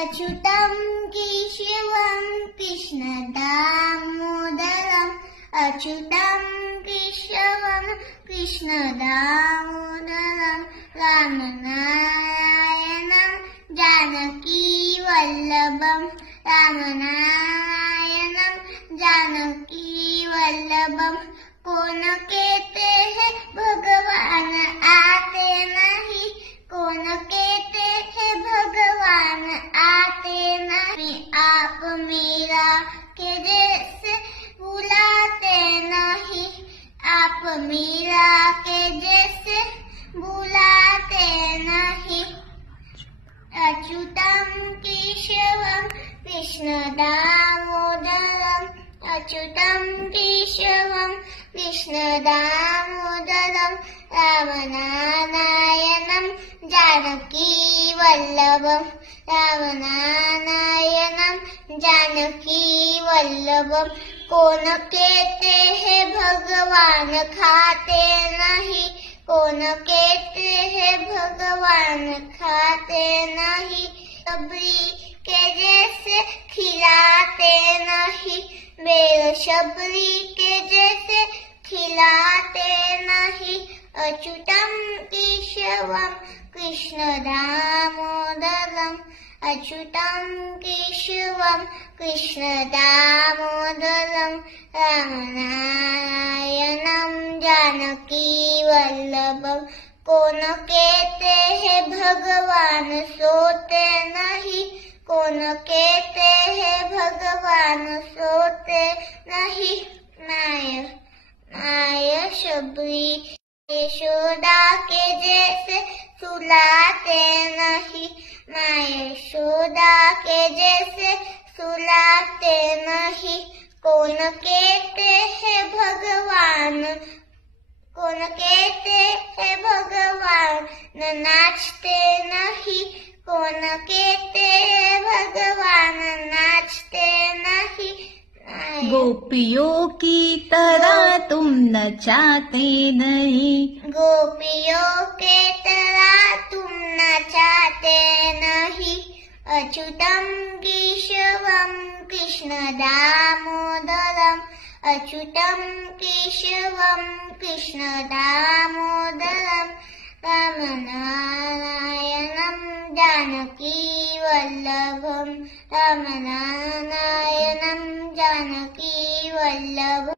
अच्युतं केशवं कृष्णदामोदरम् अच्युतं केशवं कृष्णदामोदरम् रामनारायणं जानकीवल्लभं रामनारायणं जानकीवल्लभं कौन कहते हैं भगवान आते नहीं कौन कहते हैं भगवान आते नहीं आप मेरा के जैसे बुलाते नहीं आप मेरा के जैसे बुलाते नहीं अच्युतं केशवं कृष्णदामोदरम् अच्युतं केशवं कृष्णदामोदरम् रामनारायणं जानकीवल्लभं रामनारायणं जानकीवल्लभं कौन कहते हैं भगवान खाते नहीं कौन कहते हैं भगवान खाते नहीं सबरी के जैसे खिलाते नहीं मेरे शबरी के जैसे खिलाते नहीं अच्युतं केशवं कृष्णदामोदरम् अच्युतं केशवं कृष्णदामोदरम् रामनारायणं जानकीवल्लभं कौन कहते हैं भगवान सोते नहीं कौन कहते हैं भगवान सोते नहीं माया शबरी यशोदा के जैसे सुलाते नहीं माया यशोदा के जैसे सुलाते नहीं कौन कहते हैं भगवान कौन कहते हैं भगवान नाचते नहीं कौन कहते हैं भगवान नाचते नहीं गोपियों की तरह तुम नचाते नहीं गोपियों के तरह तुम नचाते नहीं अच्युतं केशवं कृष्णदामोदरम् अच्युतं केशवं कृष्णदामोदरम् रामनारायणं जानकीवल्लभं रामनारायणं जानकीवल्लभम्